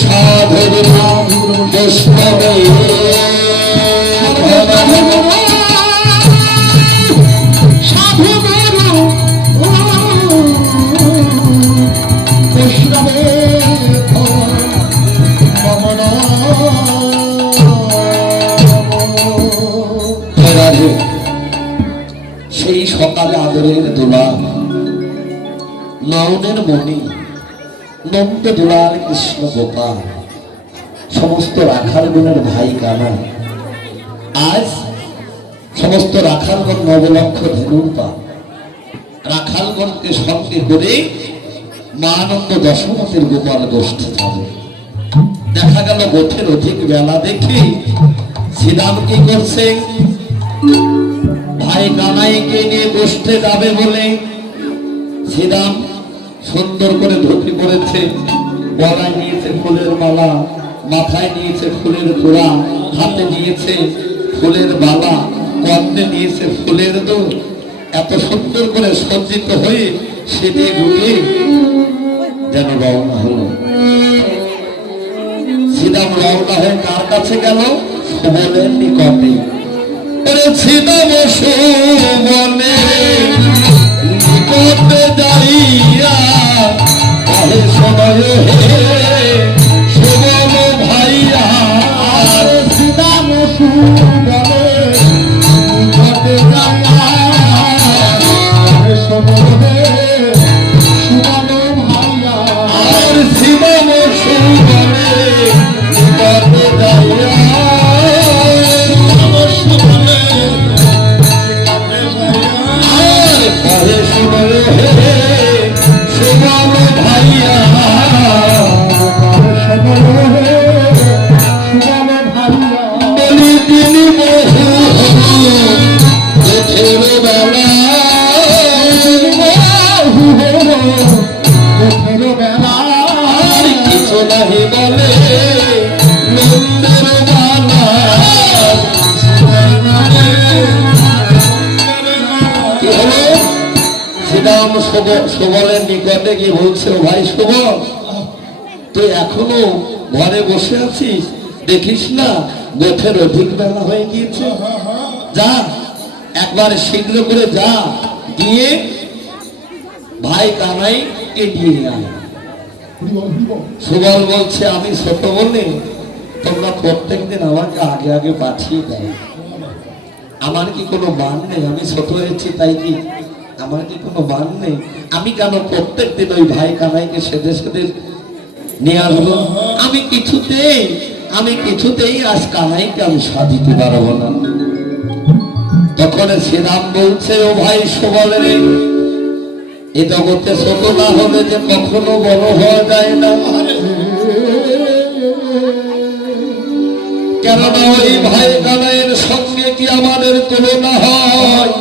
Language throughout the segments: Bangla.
সাধুর বৈষ্ণবে সাধু গুরু বৈষ্ণবে সেই সকালে আদরের দোলা নয়নের মণি নন্দ দোলার কৃষ্ণ গোপাল সমস্ত রাখাল গুণের ভাই কানা আজ সমস্ত রাখালগণ নবলক্ষ ধেনুর পা রাখালগণকে সঙ্গে করে মা আনন্দ দশমতের গোপাল গোষ্ঠী যাবে। দেখা গেল গোঠের অধিক বেলা দেখে শ্রীরাম কি করছে, ভাই কানাইকে নিয়ে গোষ্ঠে যাবে বলে শ্রীরাম সুন্দর করে ধুতি পরেছে, গলায় নিয়েছে ফুলের মালা, মাথায় নিয়েছে ফুলের তোড়া, হাতে নিয়েছে ফুলের বালা, কর্ণে নিয়েছে ফুলের দোল। এত সুন্দর করে সজ্জিত হয়ে সেটে ঘুরে যেন রওনা হলো। শ্রীরাম রওনা হয়ে কার কাছে গেল? সুবলের নিকটে। শ্রীরাম সুবলে নিকটে যাইয়া কহে সময় হে সুবল ভাইয়া। শ্রীরাম সুবলে নিকটে যাইয়া কহে সময় হে সুবল ভাইয়া। আর শ্রীরাম সুবলে নিকটে যাইয়া সুবলের নিকটে গিয়ে বলছে, ও ভাই সুবল, তুই এখনো ঘরে বসে আছিস? দেখিস না গোঠের অধিক বেলা হয়ে গিয়েছে? যা একবার শীঘ্র করে যা, গিয়ে ভাই কানাইকে নিয়ে আয়। সুবল বলছে, আমি ছোট বলে তোমরা প্রত্যেকদিন আমাকে আগে আগে পাঠিয়ে দেয়, আমার কি কোনো মান নেই? আমি ছোট হয়েছি তাই কি আমার কি কোনো মান নেই? আমি কেন প্রত্যেক দিন ওই ভাই কানাইকে সেদে সেদে নিয়ে আসবো? আমি কিছুতেই আজ কানাইকে আমি সাধিতে পারবো না। তখন শ্রীরাম বলছে, ও ভাই সুবলের, এ জগতে ছোট না হলে যে কখনো বড় হওয়া যায় না। কেননা ওই ভাই কানাইয়ের সঙ্গে কি আমাদের তুলনা হয়?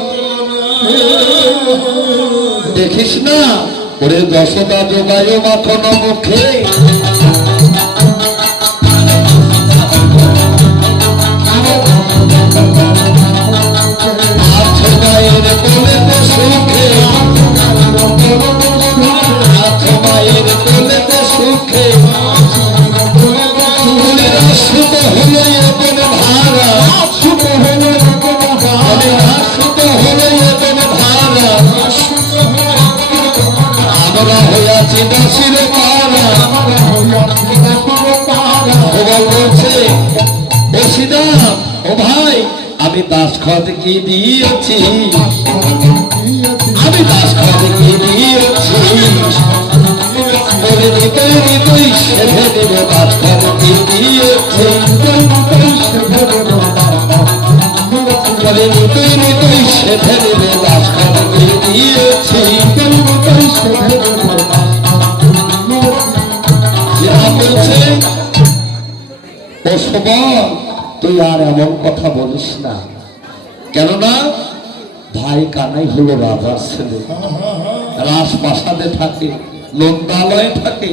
দেখিস না ওরে দশটা যোগায় মাখন মুখে, মায়ের কোলে তো সুখে, মায়ের কোলে তো সুখে, সুত হলে এমন ভাড়া, সুত হলে সুত হলে এমন ভাড়া, আমরা হইয়াছি দাসির পাড়া। বলছে, ও শ্রীরাম, ও ভাই, আমি দাস খাওয়াতে কি দিয়েছি, আমি দাস খাওয়াতে কি দিয়েছি, বলে দিতে তুই সেভে দেব দাস খাওয়াতে কি দিয়েছি, বলে তুই সেভে দেবে দাস খাওয়াতে কি দিয়েছি। বলছে, ও সুবল, তুই আর এমন কথা বলিস না, কেননা ভাই কানাই হলো রাজার ছেলে, রাজপ্রাসাদে থাকে, নন্দালয়ে থাকে,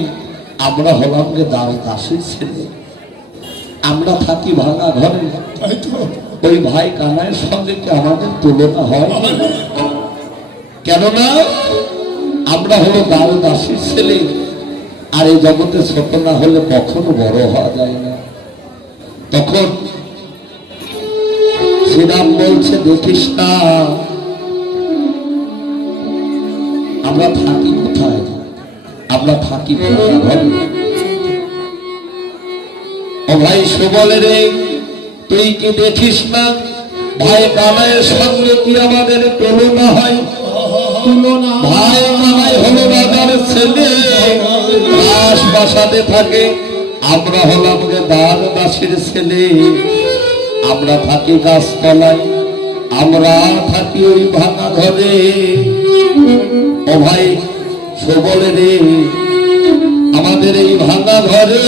আমরা হলাম যে দাসীর ছেলে, আমরা থাকি ভাঙা ঘরে। ওই ভাই কানাইয়ের সঙ্গে কি আমাদের তুলনা হয়? কেননা আমরা হলো দাসীর ছেলে, আর এই জগতে ছোট না হলে কখনো বড় হওয়া যায় না। তখন শ্রীরাম বলছে, দেখিস না আমরা থাকি কোথায়? আমরা থাকি ঘরে। ও ভাই সুবল রে, তুই কি দেখিস না ভাই কানাইয়ের সঙ্গে কি আমাদের তুলনা হয়? ভাই কানাই হলো রাজার ছেলে, রাজপ্রাসাদে থাকে, আমরা হলাম দাস দাসের ছেলে। আমরা থাকি গাছতলায়, আমরা থাকি ওই ভাঙা ঘরে। ও ভাই সুবল রে, আমাদের এই ভাঙা ঘরে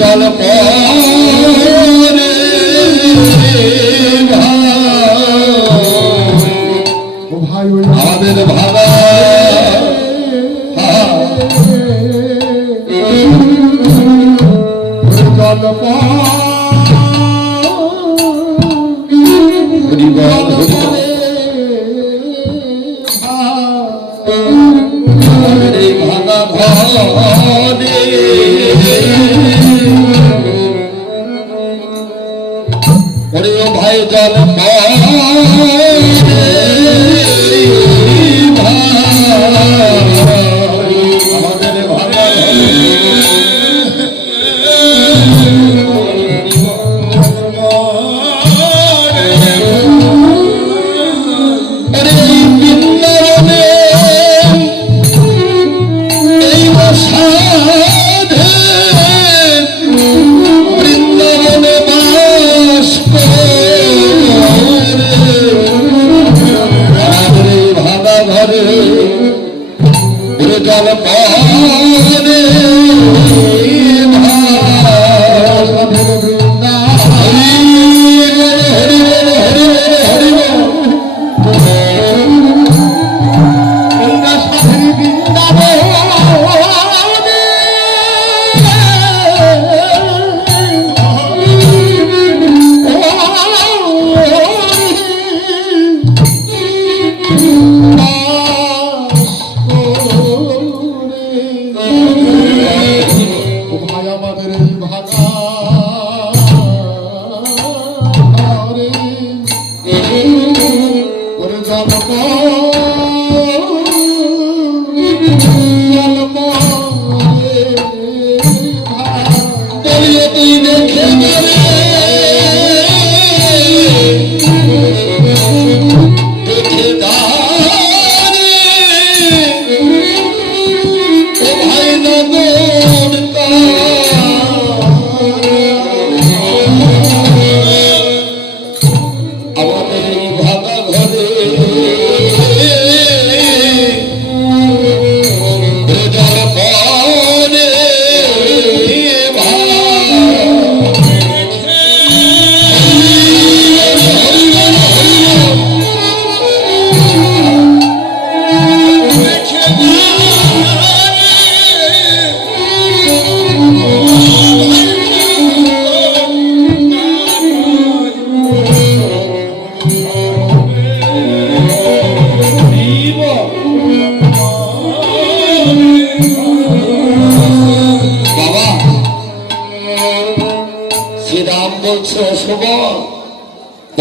জল আমাদের ভাঙা জল আমাদের এই ভাঙা ঘরে ভাই জল আমাদের ভাঙা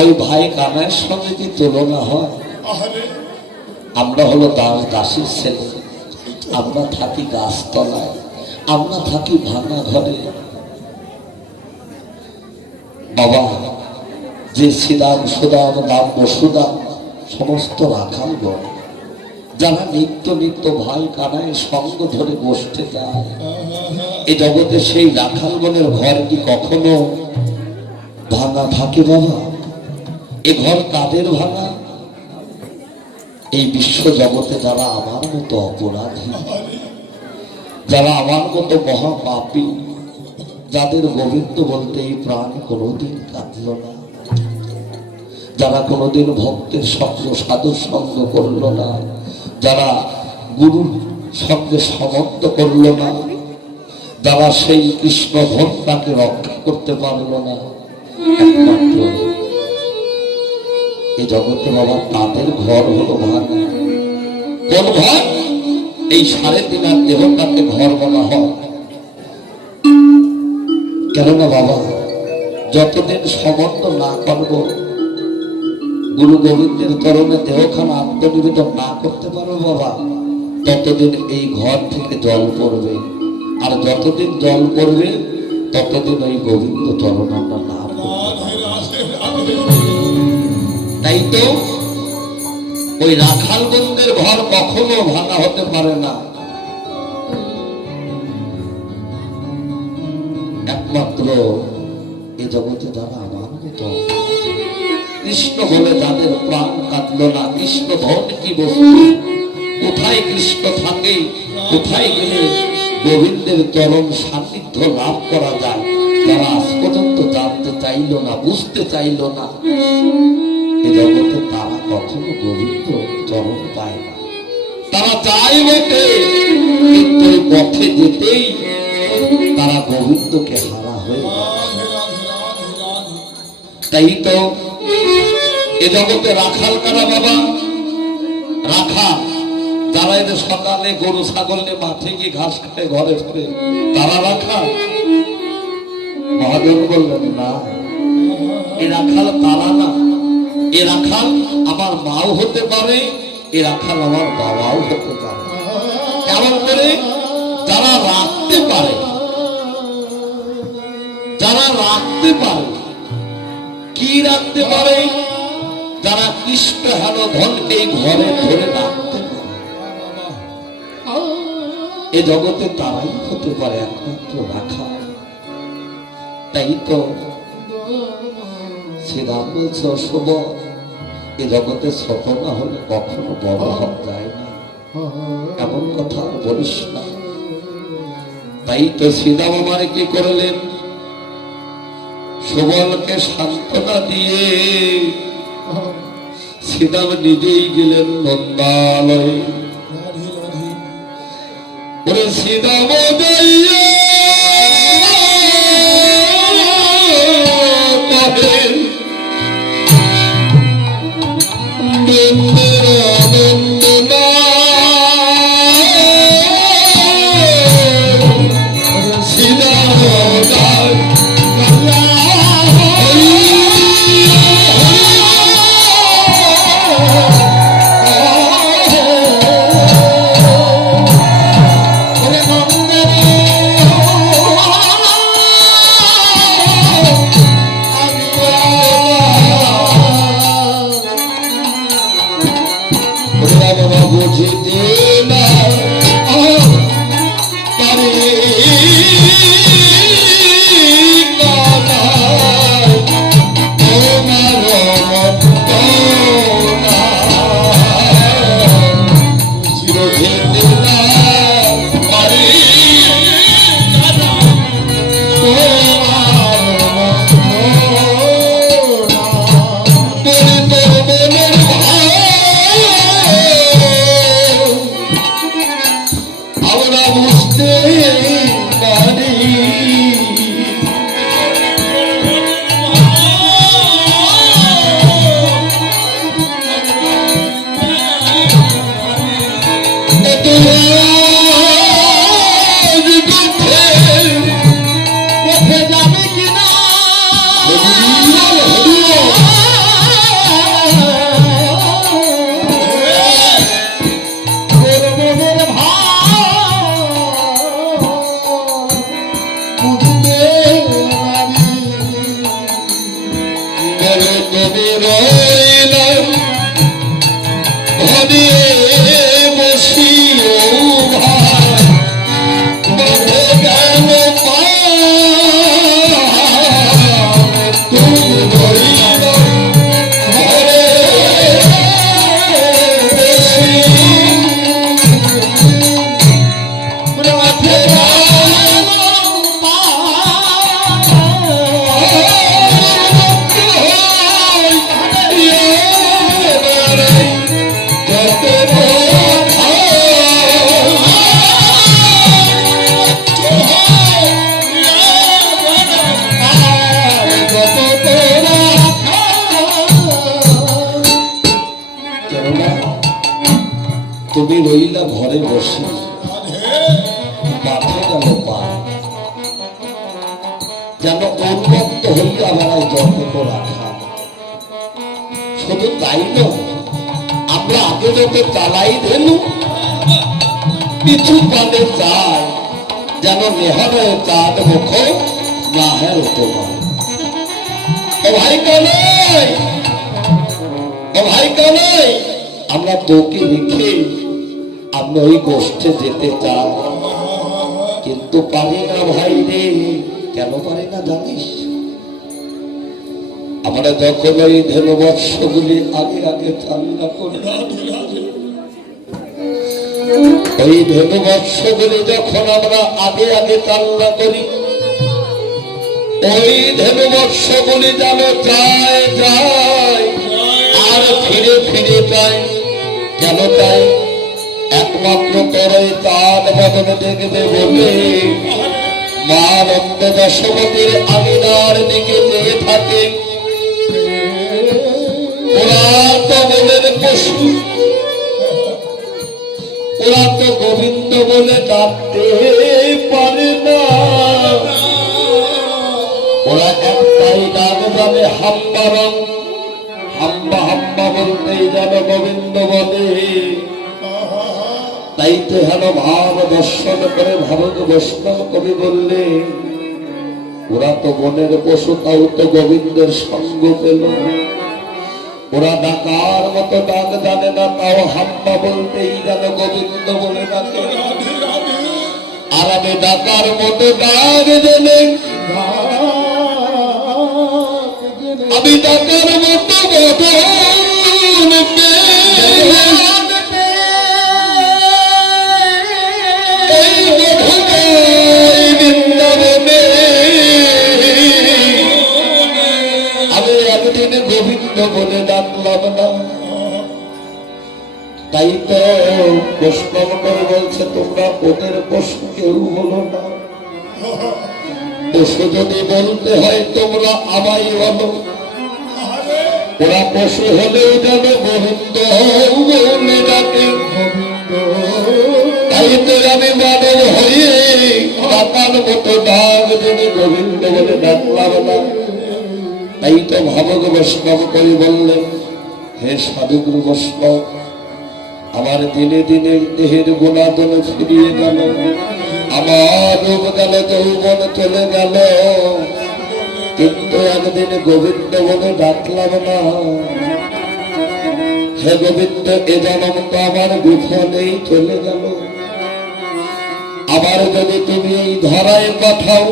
ওই ভাই কানাইয়ের সঙ্গে কি তুলনা হয়? আমরা হলো দাস দাসীর ছেলে, আমরা থাকি গাছতলায়, আমরা থাকি ভাঙা ঘরে। বাবা, যে শ্রীরাম সুদাম দাম বসুদাম সমস্ত রাখালগণ যারা নিত্য নিত্য ভাই কানাইয়ের সঙ্গ ধরে বসতে যায়, এই জগতে সেই রাখালগণের ঘর কি কখনো ভাঙা থাকে? বাবা, এ ঘর কাদের ভাঙা? এই বিশ্ব জগতে যারা আমার মতো অপরাধী, যারা আমার মতো মহাপাপী, যাদের গোবিন্দ বলতে এই প্রাণ কোনোদিন কাঁদল না, যারা কোনোদিন ভক্তের সঙ্গ সাধুর সঙ্গ করল না, যারা গুরুর সঙ্গে সমর্থ করল না, যারা সেই কৃষ্ণ ভক্তাকে রক্ষা করতে পারল না, একমাত্র এই জগতে বাবা তাদের ঘর হলো ভাঙা। কোন ঘর? এই 3.5 দেহটাকে ঘর বলা হয়। কেননা বাবা, যতদিন সমর্থ না করব, গুরু গোবিন্দের চরণে দেহখানা আত্মনিবেদন না করতে পারো বাবা, ততদিন এই ঘর থেকে জল পড়বে। আর যতদিন জল পড়বে ততদিন ওই গোবিন্দ চরণ আমরা না পাবো। তাই তো ওই রাখালগঞ্জের ঘর কখনো ভাঙা হতে পারে না, একমাত্র এ জগতে যারা আমার মতো কৃষ্ণ বলে যাদের প্রাণ কাঁদল না। কৃষ্ণ ধন কি বস্তু, কোথায় কৃষ্ণ থাকে, কোথায় গেলে গোবিন্দের চরণ সান্নিধ্য লাভ করা যায়, যারা আজ পর্যন্ত জানতে চাইল না, বুঝতে চাইল না এ জগতে, তারা কখনো গোবিন্দ চরণ পায় না। তারা চায় বটে, কিন্তু এই পথে যেতেই তারা গোবিন্দকে হারা হয়ে যায়। তাই তো এ জগতে রাখাল কারা বাবা? রাখা যারা এদের সকালে গরু ছাগল নিয়ে মাঠে গিয়ে ঘাস খায় ঘরে ফিরে, তারা রাখা? মহাদেব বললেন না, এ রাখাল তারা না। এ রাখাল আমার মাও হতে পারে, এ রাখাল আমার বাবাও হতে পারে। কেমন করে? যারা রাখতে পারে, যারা রাখতে পারে। কি রাখতে পারে? যারা কৃষ্ণ হেন ধনকে ঘরে ধরে রাখতে পারে, এ জগতে তারাই হতে পারে একমাত্র রাখা। তাই তো শ্রীরাম বলছে, অশুভ এ জগতে ছোট না হলে কখনো বড় হওয়া যায় না, এমন কথা বলিস না। তাই তো শ্রীরাম আমার কি করলেন? সুবলকে সান্ত্বনা দিয়ে শ্রীরাম নিজেই গেলেন নন্দালয়ে। ওরে শ্রীরাম যাইয়া না ঘরে বসে মাঠে গেল পা, যেন উন্মত্ত হইয়া বেড়ায় যতক রাখা। শুধু তাই নয়, আমরা আগে যত চালাই ধেনু পিছু পানে চাই, যেন নেহারে চাঁদ মুখ না হের তোমার। ও ভাই কানাই, ও ভাই কানাই, আমরা তোকে রেখে আমরা ওই গোষ্ঠে যেতে চাই, কিন্তু পারি না ভাই রে। কেন পারি না জানিস? আমরা যখন ওই ধেনু বৎসগুলি আগে আগে চালনা করি, ওই ধেনু বৎসগুলি যখন আমরা আগে আগে চালনা করি, ওই ধেনু বৎসগুলি যেন যায় যায় আর ফিরে ফিরে যায়। কেন তাই? একমাত্র তোরই তার বদলে দেখবে বলে মা নন্দ দশমতির আমিনার দিকে চেয়ে থাকে। ওরা তো বলের পশু, ওরা তো গোবিন্দ বলে ডাকতে পারে না, ওরা একটাই ডাক জানে হাম্বা রং। হাম্বা হাম্বা বলতেই যেন গোবিন্দ বলে। তাই তো হেন ভাব দর্শন করে ভারত বৈষ্ণব কবি বললে, ওরা তো বনের পশু, তাও তো গোবিন্দের সঙ্গ পেল। ওরা ডাকার মতো ডাক জানে না, তাও হাম্বা বলতেই যেন গোবিন্দ বলে ডাকে। আর আমি ডাকার মতো ডাক জেনে, আমি ডাকার মতো আমি একদিন গোবিন্দ বলে ডাকলাম না। তাই তো বৈষ্ণব করে বলছে, তোমরা ওদের পশু কেউ বলো না। পশু যদি বলতে হয় তোমরা আমায় বলো। ওরা পশু হলেও যেন গোবিন্দ বলে ডাকে। তাই তো আমি মানব হয়ে ডাকার মতো ডাক যদি গোবিন্দ বলে ডাকলাম না। তাই তো ভাবক বৈষ্ণব করে বললেন, হে সাধুগুরু বৈষ্ণব, আমার দিনে দিনে দেহের গুণাদন ফিরিয়ে গেল, আমার রূপ গেল, যৌবন চলে গেল, কিন্তু একদিন গোবিন্দ বলে ডাকলাম না। হে গোবিন্দ, এ জন্ম তো আমার বিফলেই চলে গেল। আবার যদি তুমি এই ধরায় পাঠাও,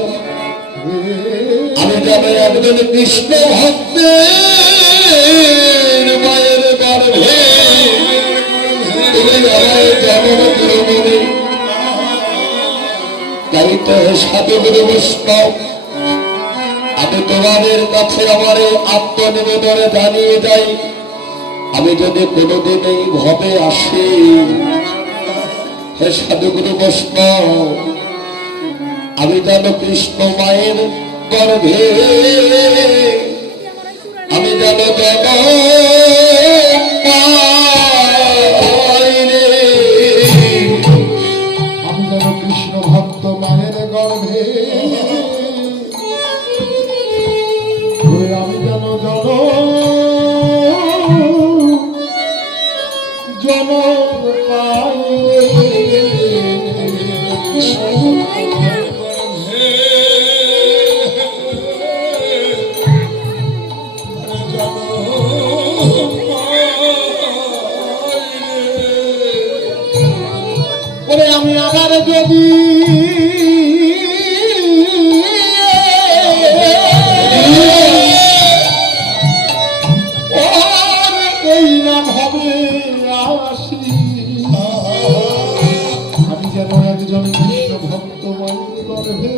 আমি যেন একদিন কৃষ্ণ ভক্তের মায়ের গর্ভে তুমি আমায় জন্ম দিও। তাই তো সাধুগুরু বৈষ্ণব, আমি তোমাদের কাছে আমার আত্মনিবেদনে জানিয়ে যাই, আমি যদি কোনোদিন এই ভবে আসি, হে সাধুগুরু বৈষ্ণব, আমি যেন কৃষ্ণ মায়ের গর্ভে আমি যেন কৃষ্ণ ভক্ত মায়ের গর্ভে আমি যেন জন পাই। আমি আবার যদি এই নাম হবে আসি, আমি যেন একজন কৃষ্ণ ভক্ত মায়ের গর্ভে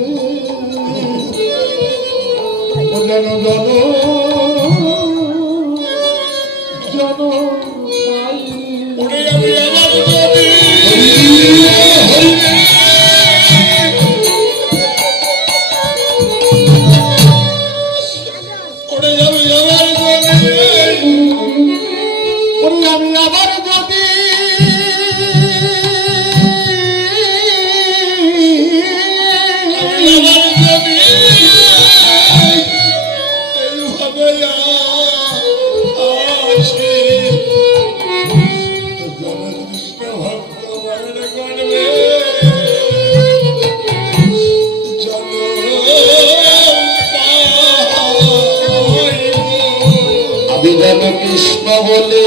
যেন আমি আবার যদি আমি যেন কৃষ্ণ বলে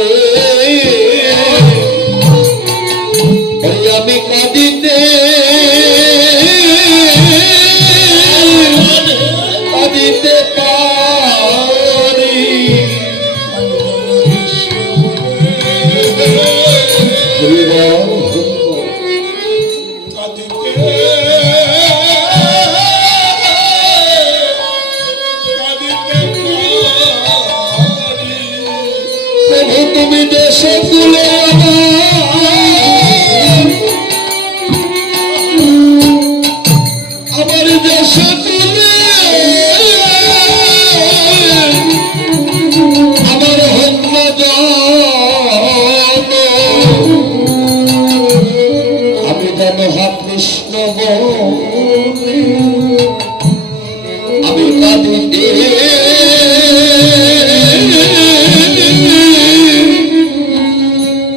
ওই আমি কাঁদিতে কাঁদিতে পারি প্রভু তুমি দেশে তুলে আমার দেশে তুলে আমার হন্য আমি যেন হা কৃষ্ণ আমি কাঁদিতে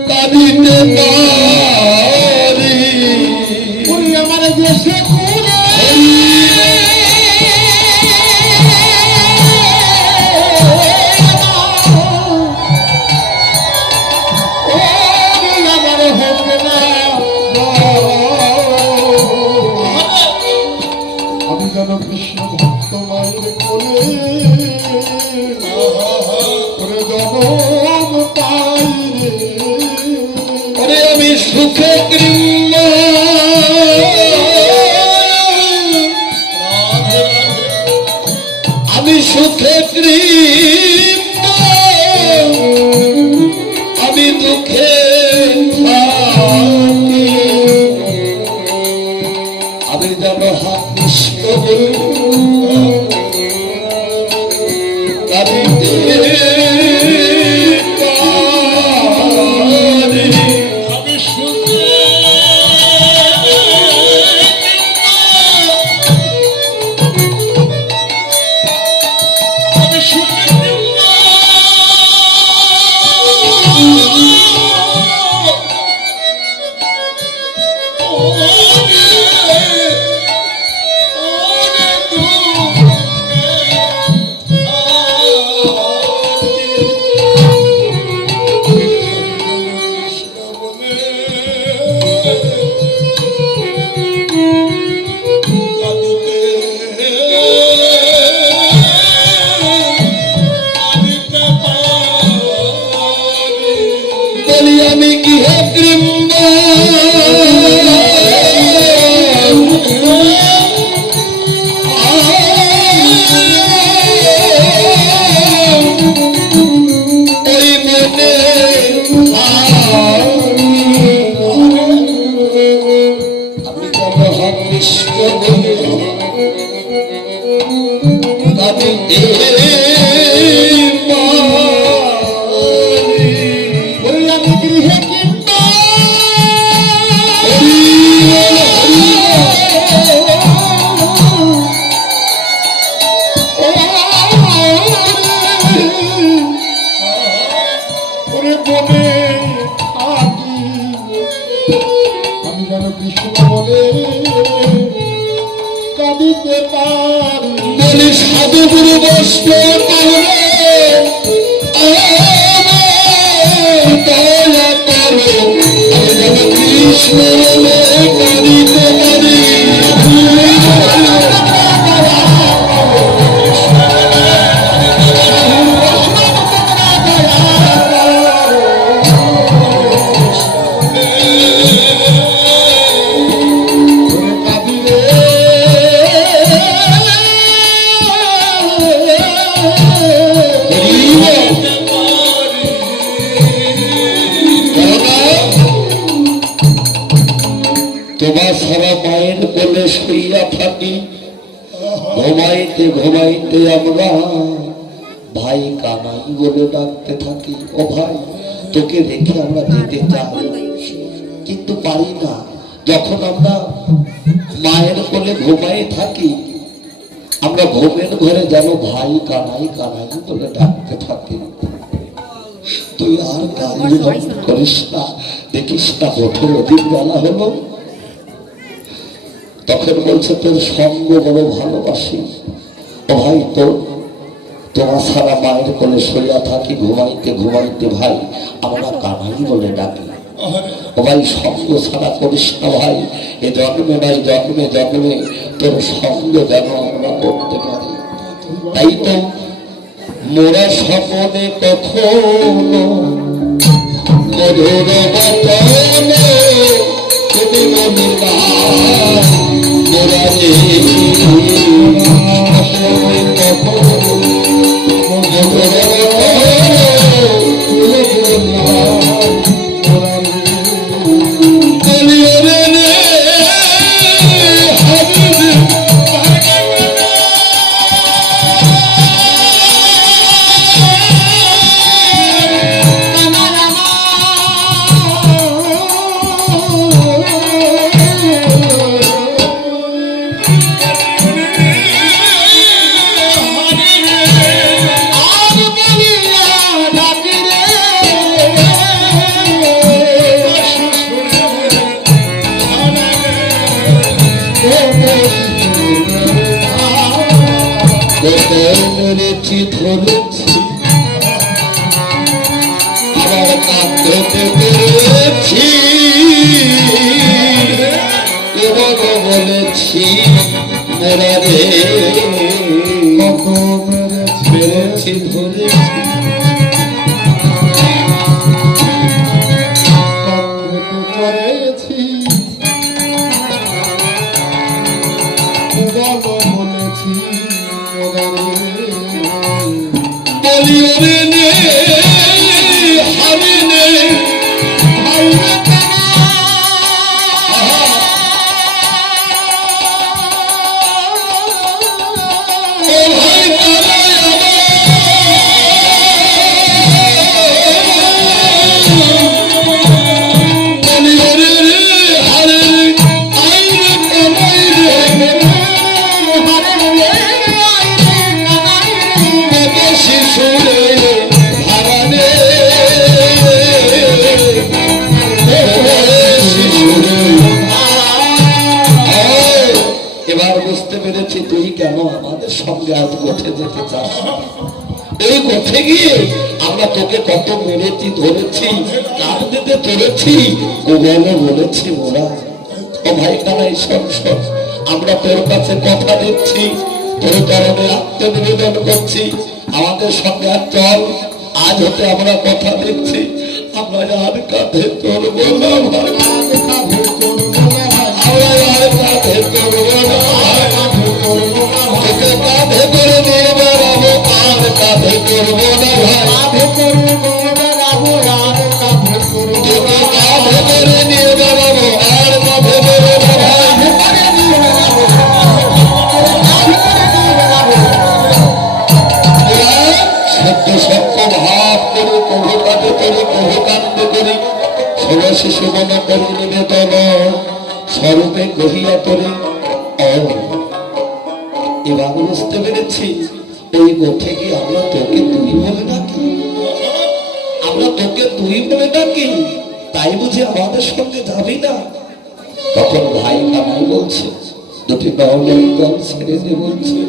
কাঁদিতে পারি আমার দেশে আমি যেন কৃষ্ণ ভক্ত মায়ের কোলে ওরে জনম পাই ওরে আমি সুখে কৃষ্ণ আমি সুখে কৃষ্ণ আমি দুঃখে আমি যেন হা কৃষ্ণ কাঁদিতে পারি আমি সুখে আমি সুখে বলি আমি কি হে কৃষ্ণ ওই মনে আমি কত হা কৃষ্ণ কাঁদিতে গৃহে আমি যেন কৃষ্ণ বলে কাঁদিতে পারি বলি সাধু গুরু বৈষ্ণব কৃষ্ণ কাঁদিতে পারি তোমার সারা মায়ের কোলে শুইয়া থাকি ঘুমাইতে ঘুমাইতে আমরা ভাই কানাই বলে ডাকতে থাকি ও ভাই তোকে রেখে আমরা যেতে চাই কিন্তু পারি না যখন আমরা মায়ের কোলে ঘুমাই থাকি আমরা ঘুমের ঘরে যেন ভাই কানাই কানাই বলে ডাকতে থাকি তুই আর গান বিলম্ব করিস না, দেখিস না 18 দিন বেলা হলো। তখন বলছে তোর সঙ্গ বড় ভালোবাসি। ও ভাই, তোমার সারা মায়ের কোলে শরিয়া থাকি, ঘুমাইতে ঘুমাইতে ভাই আমরা কানাই বলে ডাকি। ও ভাই, সঙ্গ ছাড়া করিস না ভাই, এ জন্মে নাই জন্মে জন্মে তোর সঙ্গ যেন আমরা করতে পারি। তাই তো মোরা স্বপনে কখনো মধুর বচনে তুমি মনে মোরা যে স্বপনে কখনো মধুর ধরেছি ধরেছি আবার কাঁদতে পেরেছি, বলেছি মোরা রে মেরেছি ধরেছি। এবার বুঝতে পেরেছি তুই কেন আমাদের সঙ্গে আজ গোঠে যেতে চাস। এই গোঠে গিয়ে আমরা তোকে কত মেরেছি ধরেছি, কার দিতে ধরেছি, গোবলে বলেছি ওরা। ও ভাই কানাই, শোন, আমরা তোর কাছে কথা দিচ্ছি, তোর কারণে আত্মনিবেদন করছি, আমাদের সঙ্গে আর চল। আজ হতে আমরা কথা দিচ্ছি, আমরা আর কাঁধে চলবো না ভাই, কাঁধে চলবো না, তোকে কাঁধে করে নিয়ে বেড়াবো, আর কাঁধে করবো না ভাই, তোকে কাঁধে করে নিয়ে বেড়াবো, আর কাঁধে করবো না ভাই। সত্য সত্য ভাব করি, কভু কাজে করি, কভু কাণ্ড করি, ষোলো শিশু মনে করি নিবেদন স্বরূপে গহিয়া করি। এবার বুঝতে পেরেছি ওই গোঠে কি আমরা তোকে তুই বলে ডাকি, আমরা তোকে তুই বলে ডাকি, তাই বুঝি আমাদের সঙ্গে যাবি না। তখন ভাই কানাই বলছে, দুটি নলের জল ছেড়ে দিয়ে বলছে,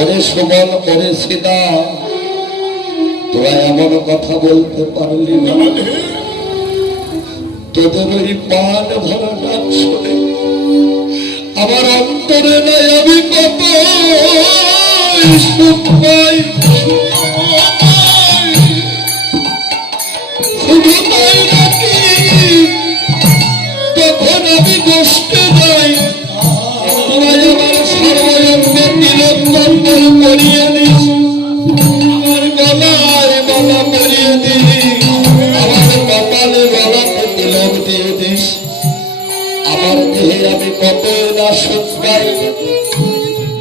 ওরে সুমন, ওরে সীতা, তোরা এমন কথা বলতে পারলি না, তোদের ওই পান ভরা ডাক শুনে আমার অন্তরে নাই আমি কত সুখ পাই। শুধু তাই নাকি, তখন আমি কষ্টে যাই, তোরা আমার সর্বজন্মে তিলক চন্দন করিয়ে দিস, আমার গলায় মালা পরিয়ে দিস, আমার কপালে গলাতে তিলক দিয়ে দিস, আমার দেহে আমি কত না সুখ পাই।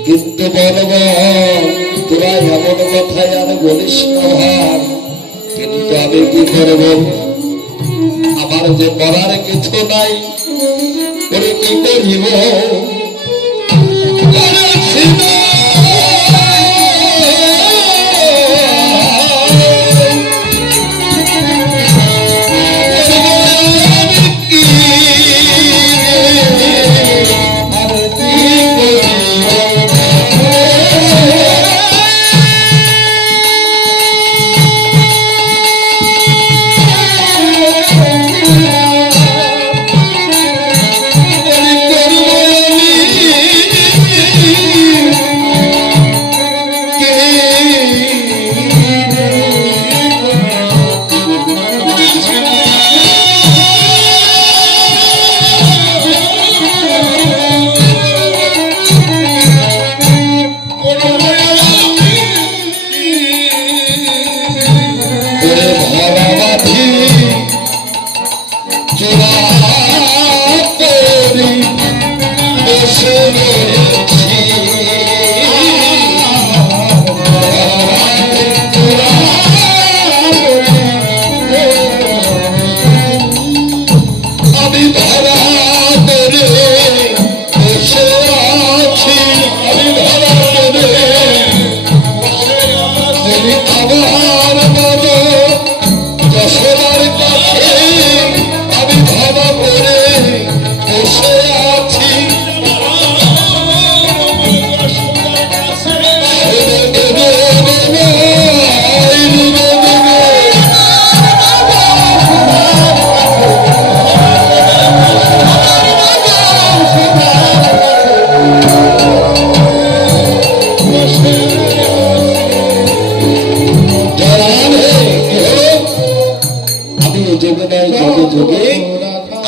কিন্তু বলব তোরা এমন কথাই আর বলিস না ভাই, কিন্তু আমি কি করব, আমার যে করার কিছু নাই, ওরে কি করিব। বসে রয়েছি আমি ধরা করে বসে আছি আমি ধরা করে আমার মতো দশরার কাছে আমি ধরা করে বসে আছি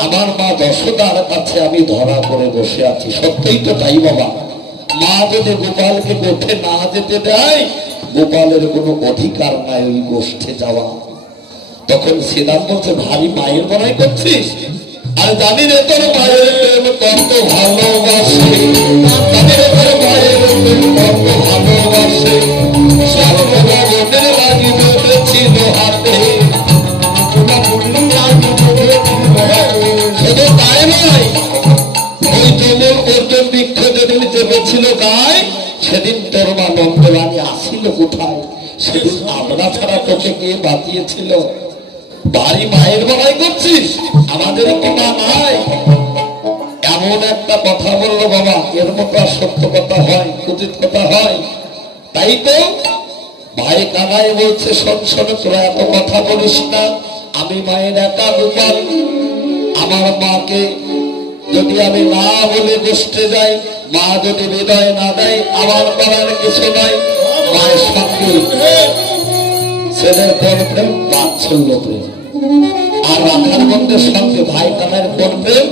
আমার মা যশোদার কাছে আমি ধরা করে বসে আছি সত্যিই তো তাই বাবা মা যদি গোপালকে গোঠে না যেতে দেয় গোপালের কোনো অধিকার নাই ওই গোষ্ঠে যাওয়া তখন শ্রীরাম বলছে ভারী মায়ের বড়াই করছিস আর জানি রে তোর মায়ের প্রেম কত ভালোবাসে জানি রে তোর মায়ের প্রেম কত ভালোবাসে সর্বদা মনের লাগি বেঁধেছিল হাতে শুধু তাই নয় ওই জমির অর্জুন বৃক্ষ যেদিন চেপেছিল গায়ে সেদিন তোর মা নন্দরানী আসিল কোথায় সেদিন আমরা ছাড়া তোকে কে বাঁচিয়েছিল বাড়ি মায়ের বড়াই করছিস আমাদের কি মা নাই এমন একটা কথা বললো বাবা এর মতো আর সত্য কথা হয় উচিত কথা হয় তাই তো ভাই কানাই বলছে শোন শোন তোরা এত কথা বলিস না আমি মায়ের একা গোপাল আমার মাকে যদি আমি না বলে বসতে যাই মা যদি হৃদয় না দেয় আমার করার কিছু নাই মায়ের সঙ্গে ছেলের কোন প্রেম বাৎসল্য প্রেম আর রাখাল বন্ধের সঙ্গে ভাই কানাইয়ের কোন প্রেম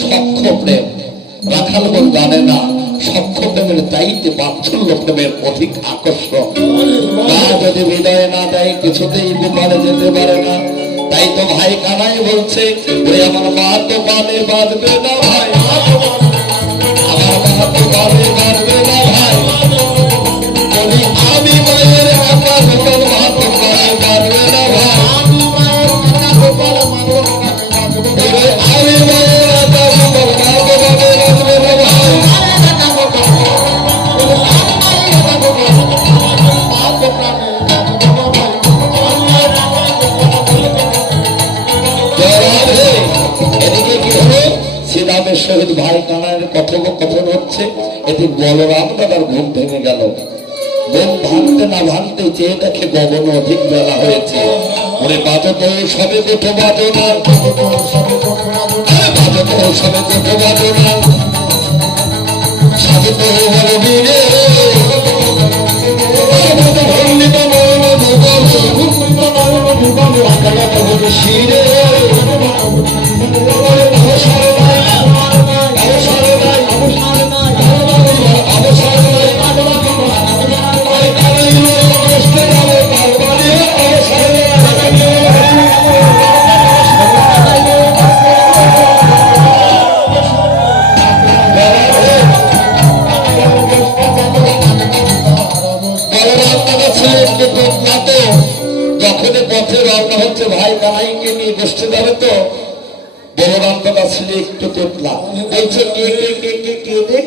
সখ্য প্রেম রাখাল বন্ধ জানে না সখ্য প্রেমের চাইতে বাৎসল্য প্রেমের অধিক আকর্ষণ মা যদি হৃদয় না দেয় কিছুতেই গোপালে যেতে পারে না তাই তো ভাই কানাই বলছে ওই আমার মা তো পালে বাঁধবে না ভাই আমার মা তো পালে বাঁধবে না ভাই যদি আমি মায়ের একা গোপাল মা তো পালে বাঁধবে না ভাই আমি মায়ের একা গোপাল মা তো বাঁধবে না ভাই শ্রীরামের সহিত ভাই কানাইয়ের কথোপকথন হচ্ছে এতে বলরাম দাদার ঘুম ভেঙে গেল ঘুম ভাঙতে না ভাঙতে চেয়ে দেখে গগন অধিক বেলা হয়েছে ওরে বাজত সবে কোথো বাজো না বাজত সবে কোথো বাজো না সাজত বলবীরে শিরে যখনই পথে রওনা হচ্ছে ভাই কানাইকে নিয়ে বসতে যাবে তো বলরাম দাদা ছেলে একটু তোতলা বলছে কে কে কে কে কে রে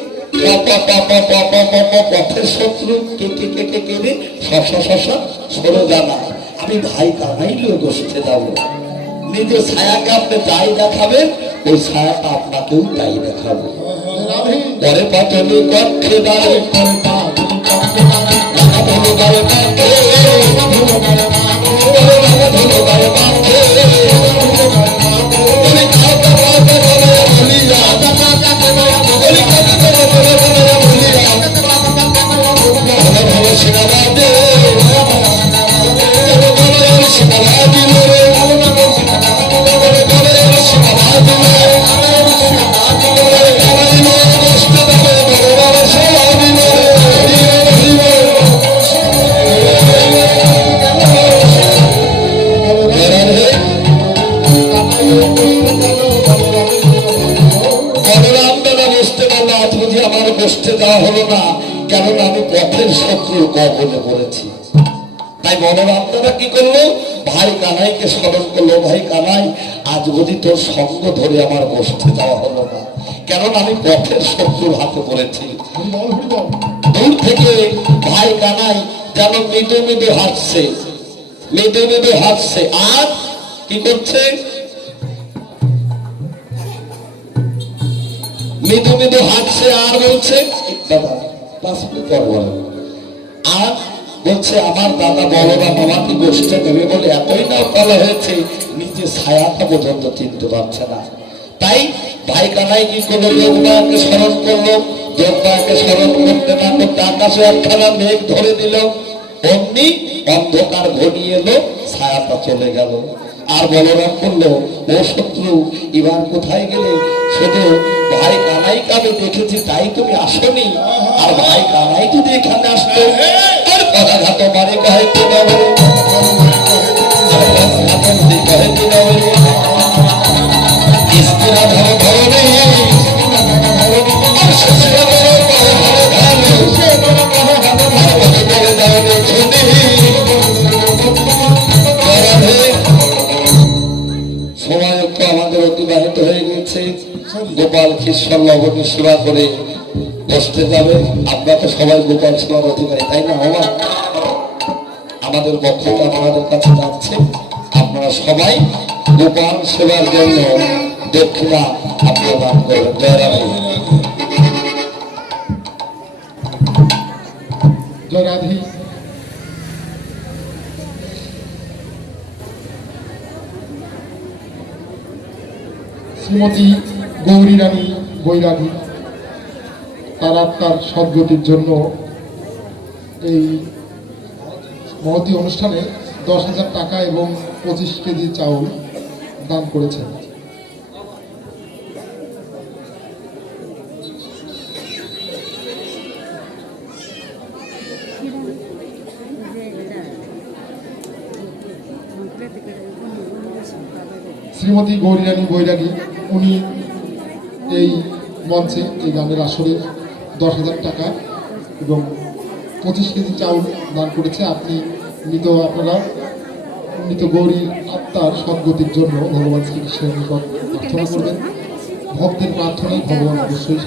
পথের শত্রু কে কে কে কে কে রে শশা শশা সরে জানা আমি ভাই কানাইলেও বসতে যাবো নিজের ছায়াকে আপনি যাই দেখাবেন ওই ছায়াটা আপনাকেও তাই দেখাবো পরে পাতনি কক্ষে দাঁড়ে বসতে দেওয়া হলো না, কেননা আমি পথের শত্রু কবলে পড়েছি। তাই বলরাম দাদা কি করলো, ভাই কানাইকে স্মরণ করলো, ভাই কানাই আজ বুঝি তোর সঙ্গ ধরে আমার বসতে দেওয়া হলো না, কেননা আমি পথের শত্রুর হাতে পড়েছি। দূর থেকে ভাই কানাই যেন মৃদু মৃদু হাসছে, মৃদু মৃদু হাসছে, আর কি করছে, মৃদু মৃদু হাসছে, আর বলছে দাদা 5 মিনিট পর বলো, আর বলছে আমার দাদা বলরাম আমাকে বসতে দেবে বলে এতই না তলা হয়েছে, নিজে ছায়াটা পর্যন্ত চিনতে পারছে না। তাই ভাই কানাই কি করলো, যোগমায়াকে স্মরণ করলো, যোগমায়াকে স্মরণ করতে না করতে আকাশে একখানা মেঘ ধরে দিল, অমনি অন্ধকার ঘনিয়ে এলো, ছায়াটা চলে গেল। আর বলরাম বললো, ও শত্রু এবার কোথায় গেলে, শুধু ভাই কানাইকে আমি দেখেছি তাই তুমি আসনি, আর ভাই কানাই যদি এখানে আসতো আর পদাঘাত মারে কহে কি নবে, কহে কি নবে, স্ত্রীরা ধরো ধরে সময় একটু আমাদের অতিবাহিত হয়ে গেছে। গোপাল কৃষ্ণ লবণী সেবা করে বসতে যাবে। আপনারা তো সবাই গোপাল সেবার অধিকারী, তাই না? আমাদের বক্তব্য আপনাদের কাছে যাচ্ছে, আপনারা সবাই গোপাল সেবার জন্য দক্ষিণা আপনারা দান করবেন। জয় রাধে। জয় রাধে। শ্রীমতী গৌরী রানী বৈরাগী তার আত্মার সদ্গতির জন্য এই মহতী অনুষ্ঠানে 10,000 টাকা এবং 25 কেজি চাউল দান করেছেন। শ্রীমতী গৌরী রানী বৈরাগী উনি এই মঞ্চে এই গানের আসরে 10,000 টাকা এবং 25 কেজি চাউল দান করেছে। আপনি আপনারা মৃত গৌরীর আত্মার সদ্গতির জন্য ভগবান শ্রীকৃষ্ণের নিকট প্রার্থনা করবেন। ভক্তের প্রার্থনায় ভগবান অবশ্যই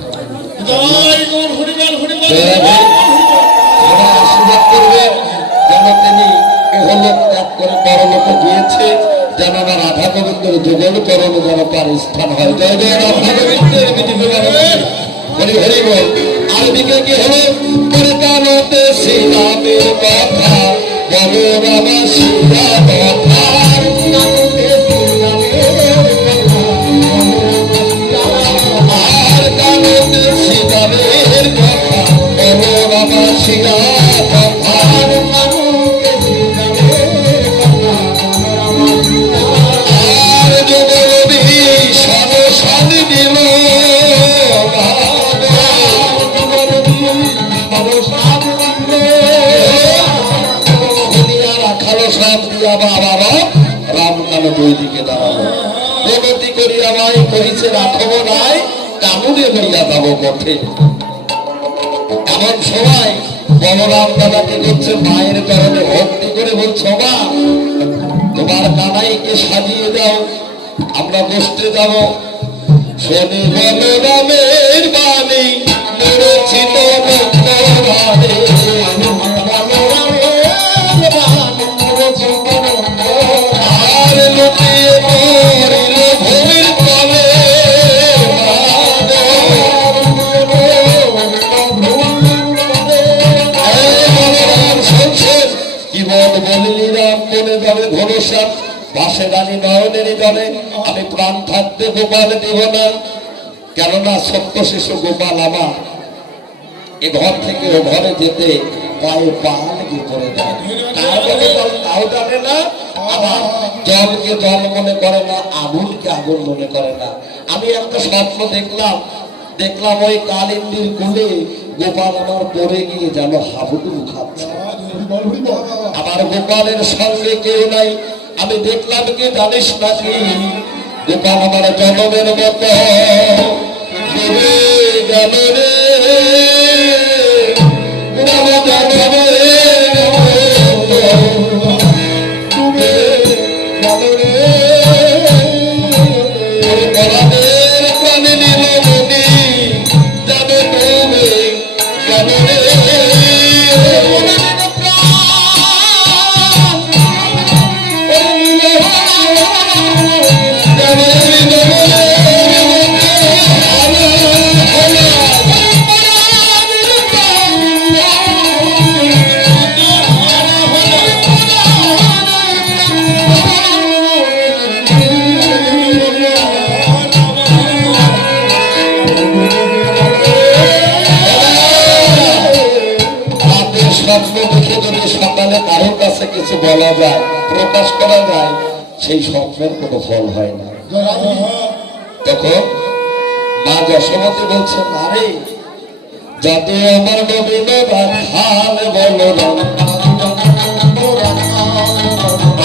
আশীর্বাদ করবেন যেন তিনি ইহলোক ত্যাগ করে পরলোকে গিয়েছে, যেন আমার রাধা গোবিন্দের যুগল চরণে যেন তার স্থান হয়। জয় জয় রাধা গোবিন্দের হরি হরি বল। আর দিকে কি হলো, কানতে শ্রীরামের কথা বলো রামা সীতা কথা, আর কানতে শ্রীরামের কথা বলো রামা সীতা কথা, আর যুগল ভীষণ সাদ দিল রামকানো দুই দিকে দাঁড়ালো, প্রগতি করিয়া ভাই কহিছে রাখব নাই, কানুনে করিয়া যাব পথে। এমন সময় বলরাম দাদাকে করছে মায়ের চরণে ভক্তি করে বলছো, মা তোমার কানাইকে সাজিয়ে দাও, আমরা বসতে যাব। শোনে বলরামের বাণী মূর্ছিত মন্ত্রবাণী, আর লুটিয়ে পড়িল ভূমির তলে, জীবন বলিলি রাম বলে যাবে ভরসা, পাশে রানী নয়নেরই জলে আমি প্রাণ থাকতে গোপাল দিব না, কেননা সত্য শিশু গোপাল আমার এ ঘর থেকে ও ঘরে যেতে পায়ে পা লেগে পড়ে যায়, তাও জানে না, আবার জলকে জল মনে করে না, আগুনকে আগুন মনে করে না। আমি একটা স্বপ্ন দেখলাম ওই কালিন্দির কোলে গোপাল আমার পড়ে গিয়ে যেন হাবুডুবু খাচ্ছে, আমার গোপালের সঙ্গে কেউ নাই। আমি দেখলাম কি জানিস নাকি, গোপাল আমার জনমের মতো গেল রে। কিছু বলা যায়, প্রকাশ করা যায়, সেই স্বপ্নের কোনো ফল হয় না। তখন মা যশোমতী বলছেন, আরে যাতে আমার নবীন খাল বলো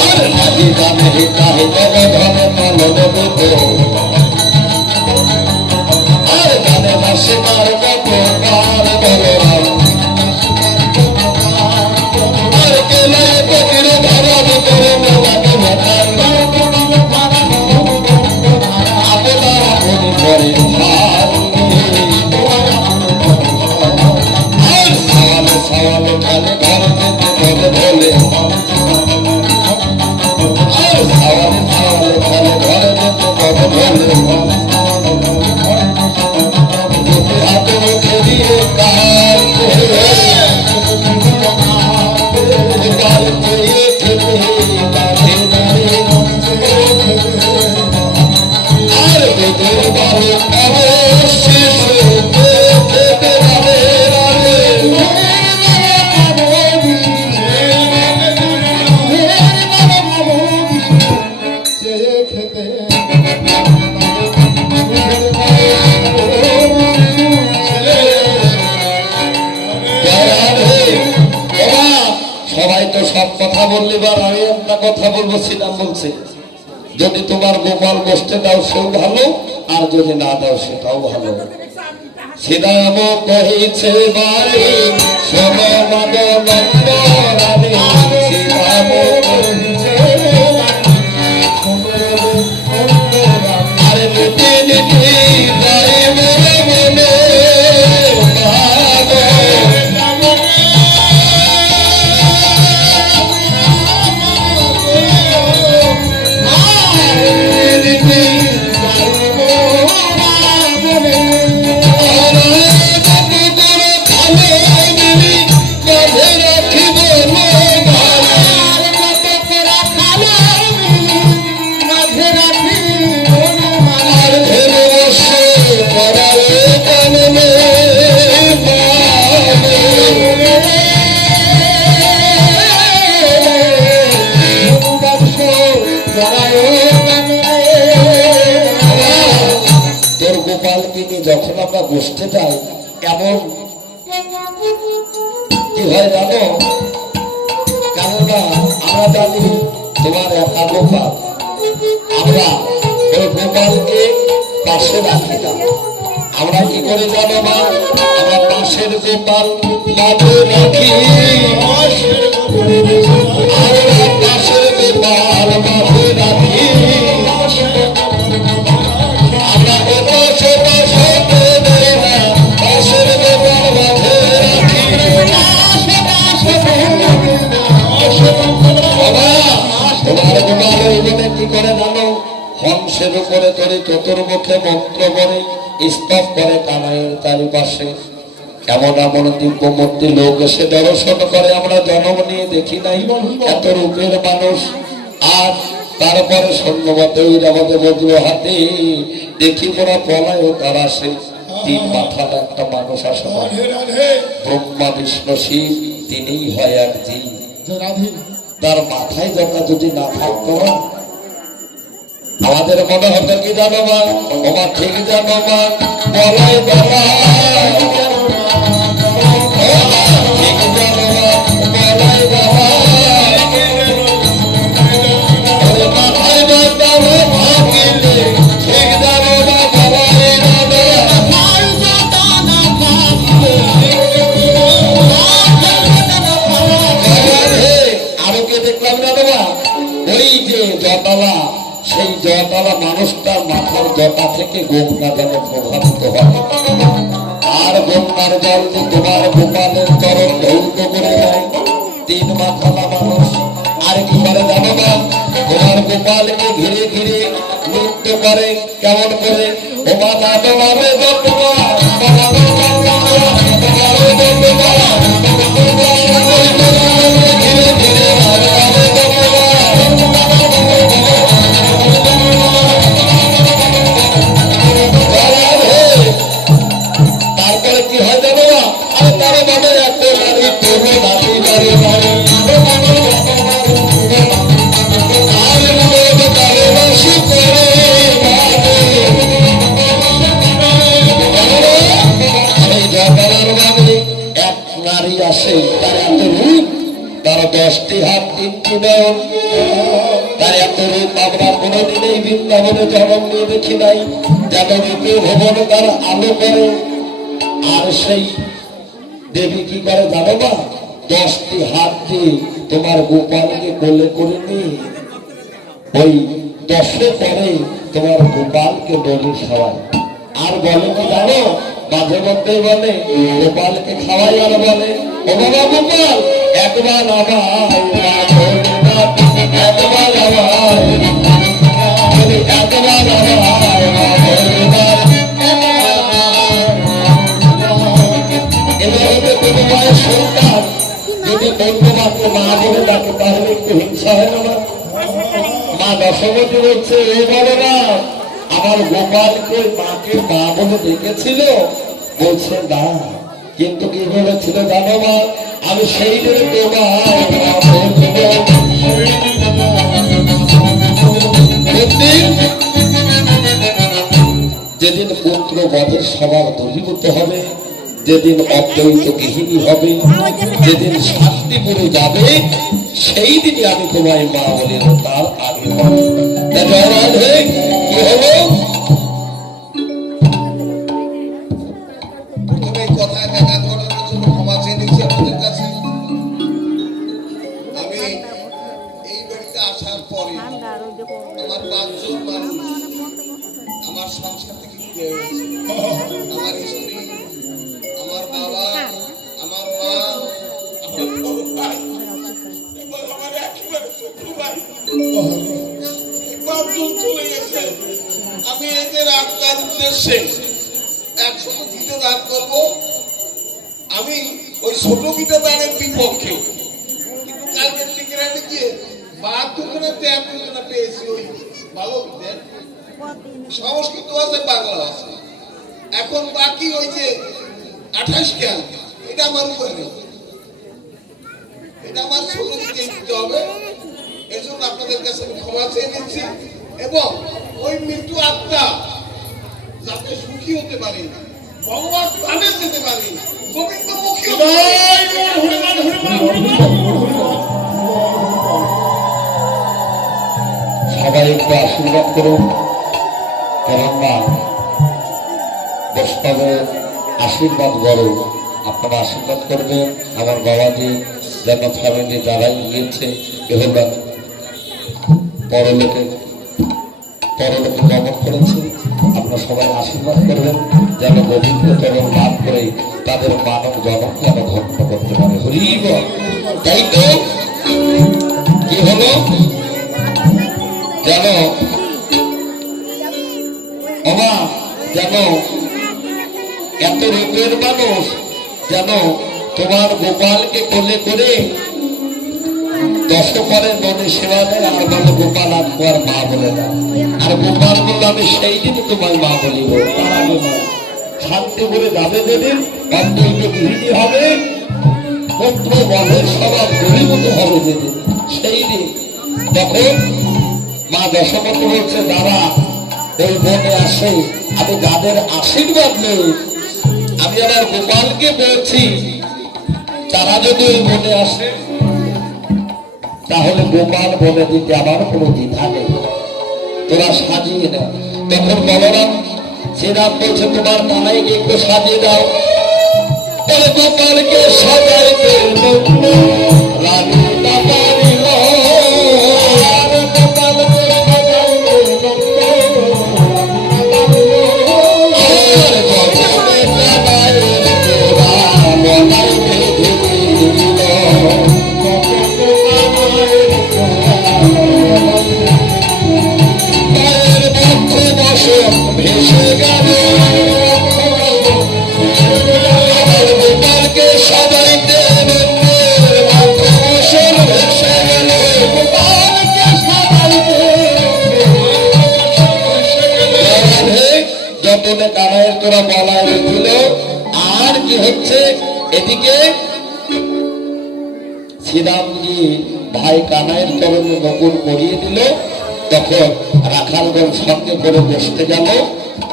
আর নাহি জানে তাহে তবে ধরে মালো দেবে তো আর জানে না সে তার কত কার বলো আর কেলে পকির ধরাব করে মেলাকে ভেতার আপনার আপনি করে ভার সওয়াল খালে ঘর যেতে বলে বলে আর সওয়াল খালে ঘর যেতে বলে বলে হাতে মুখে দিয়ে কার চেয়ে খেতে কাঁধে দাঁড়িয়ে আর বেদের বারে শেষ খেতে পারে সবাই তো সব কথা বললি, বার আমি একটা কথা বলবো। শ্রীরাম বলছে, যদি তোমার গোপাল বসতে দাও সেও ভালো, আর যদি না দাও সেটাও ভালো। শ্রীরাম কহিছে বারে শোনো মাদন শ্রীরাম আরে নীতি নীতি গায়ে মনে মনে যখন আমরা বসতে যাই এমন কি হয় জানো? কেননা আমরা জানি তোমার একা গোপাল, আমরা ওই গোপালকে পাশে রাখি না। আমরা কি করে জানো মা? আমরা পাশের গোপাল মাঝে রাখি, আমরা পাশের গোপাল মাঝে রাখি, আমরা কি করে জানো? হংসের উপরে ধরে চতুর্মুখে মন্ত্র করে স্তব করে কানাইয়ের চারিপাশে। এমন এমন দিব্যমূর্তি লোক এসে দর্শন করে, আমরা জন্ম নিয়ে দেখি নাই এত রূপের মানুষ। আর তারপরে সৈন্যবতে ঐরাবতে বজ্র হাতে দেখি মোরা পলায় তার আসে। তিন মাথার একটা মানুষ আসে, ব্রহ্মা বিষ্ণু শিব, তিনিই হয় এক জীব। তার মাথায় যখন যদি না থাকতো আমাদের মনে হতো কি জানো মা? আমার ঠিক জানো মা? বলাই বলা ঠিক জানো মা? বলাই বলা মাথায় বাঁধানো থাকিলে ঠিক জানো মা? বলাই আরো কে দেখলাম জানো মা? ওই যে জটালা, সেই জটালা মানুষটার মাথার জটা থেকে গঙ্গা যেন প্রভাবিত হয়। আর গঙ্গার জল যে তোমার গোপালের চরণ ধৌত করে দেয়। তিন মাথালা মানুষ আর কি করে জানো না? তোমার গোপালকে ঘিরে ঘিরে নৃত্য করে। কেমন করে? ও মাথা তোমারে তারপরে কি হয় জানো না? আর তারা মানে এত নারী নারী নারী 10টি হাত 3টি নয়ন, তার এত রূপ আমরা কোনোদিনই বৃন্দাবনে জন্ম নিয়ে দেখি নাই। যেন রূপে ভবন তার আলো করে। আর সেই দেবী কি করে জানো না? 10টি হাত দিয়ে তোমার গোপালকে কোলে করে নিয়ে ওই 10 পরে তোমার গোপালকে বলি খাওয়ায়। আর বলে কি জানো? মাঝে মধ্যেই বলে গোপালকে খাওয়াই, আর বলে ও বাবা গোপাল একবার আমায়, একবার আমায়, একবার আমায়। এভাবে কোনো মায়ের সন্তান যদি বন্ধুমাকে মা বলে ডাকে তাহলে একটু হিংসা হয় না? মা দশমতী বলছে এ বলে না আমার গোপালকে মাকে মা বলে ডেকেছিল? বলছে না, কিন্তু কি বলেছিল জানো মা? আমি সেই দিন যেদিন পুত্র বধের সবার দলীভূত হবে, যেদিন অদ্বৈত গৃহিণী হবে, যেদিন শান্তিপুরে যাবে, সেই দিনই আমি তোমায় মা বলি, তার আগে কি হলো? প্রথমে কথায় ব্যাঘাত ঘটানোর জন্য ক্ষমা চেয়ে নিচ্ছি আপনাদের কাছে। আমি এই বাড়িতে আসার পরে আমার 5 জন মানুষ আমার সংসার থেকে বিদায় হয়েছে। আমার স্ত্রী, আমার বাবা, আমার মা, আমার বড় ভাই এবং আমার একেবারে ছোট ভাই, 5 জন চলে গেছে। আমি এদের আত্মার উদ্দেশ্যে 100 গীতা দান করবো। আমি ওই ছোট গীতা দানের বিপক্ষে, কিন্তু কালকে টিকিরাতে গিয়ে 72 না পেয়েছি ওই ভালো গীতা। সংস্কৃত আছে, বাংলা আছে। এখন বাকি ওই যে 28 জ্ঞান, এটা আমার উপরে নেই, এটা আমার ছোট গীতা দিতে হবে। এর জন্য আপনাদের কাছে আমি ক্ষমা চেয়ে নিচ্ছি এবং ওই মৃত্যু আত্মা যাতে সুখী হতে পারে, ভগবান ধামে যেতে পারে, গোবিন্দ মুখী হতে সবাই একটু আশীর্বাদ করুন। কেননা বৈষ্ণবের আশীর্বাদ বড়। আপনারা আশীর্বাদ করবেন আমার বাবাজি যেন ফ্যামিলি যারাই গিয়েছে এবার পরলোকে গমন করেছে। আপনারা সবাই আশীর্বাদ করবেন যেন গোবিন্দ চরণ লাভ করে তাদের মানব জনক যেন ধন্য করতে পারে। হরিব, তাই তো কি হলো? যেন ওমা যেন এত রূপের মানুষ যেন তোমার গোপালকে কোলে করে 10 পরে মনে সেবা দেয়, আর বলে গোপাল আর মা বলে না। আর গোপাল বলে আমি সেই দিন তোমার মা বলিব, তার আগে মা শান্তি করে যাবে যেদিন অদ্বৈত গৃহিণী হবে, পুত্র বধের সবার দলীভূত হবে যেদিন, সেই দিন তখন মা দশমতী বলছে যারা ওই বনে আসে, আমি যাদের আশীর্বাদ নেই, আমি আমার গোপালকে বলছি তারা যদি ওই বনে আসে তাহলে গোপাল বলে দিতে আমার কোনো দ্বিধা নেই, তোরা সাজিয়ে দাও। তখন বলরাম শ্রীরাম বলছে তোমার নানাইকে একটু সাজিয়ে দাও। তাহলে গোপালকে সাজাইতে রানী বাবারিল, কানাইয়ের তোরা বলায় রেখেছিল। আর কি হচ্ছে এদিকে শ্রীরামজি ভাই কানাইয়ের চরণে নকুল পরিয়ে দিল। তখন রাখালগণ সঙ্গে করে বসতে গেল।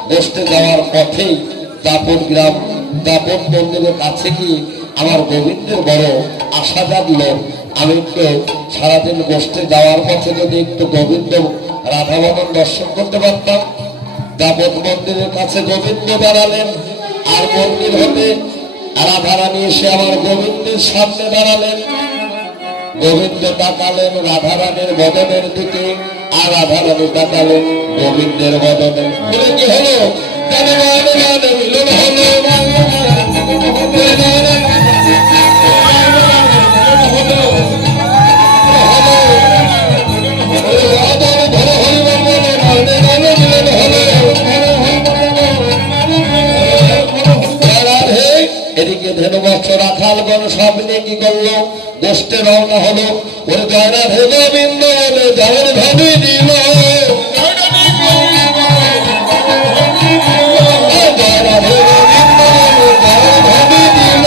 বসতে যাওয়ার পথেই দাপন গ্রাম, দাপন মন্দিরের কাছে গিয়ে আমার গোবিন্দের বড় আশা জাগলো আমি একটু সারাদিন গোষ্ঠে যাওয়ার পথে যদি একটু গোবিন্দ রাধাবদন দর্শন করতে পারতাম। দাপট মন্দিরের কাছে গোবিন্দ দাঁড়ালেন, আর মন্দির হতে রাধারানী এসে আমার গোবিন্দের সামনে দাঁড়ালেন। গোবিন্দ তাকালেন রাধারানীর বদনের দিকে, আর রাধারানী তাকালেন গোবিন্দের বদনে। বলে কি হলো? মিলন হলো। এদিকে ধেনুবৎস রাখালগণ সব নিয়ে কি করলো? গোষ্ঠে রওনা হলো। ওরে জয় রাধে গোবিন্দ বলে জয়ের ধ্বনি দিল। জয় রাধে গোবিন্দ বলে জয়ের ধ্বনি দিল।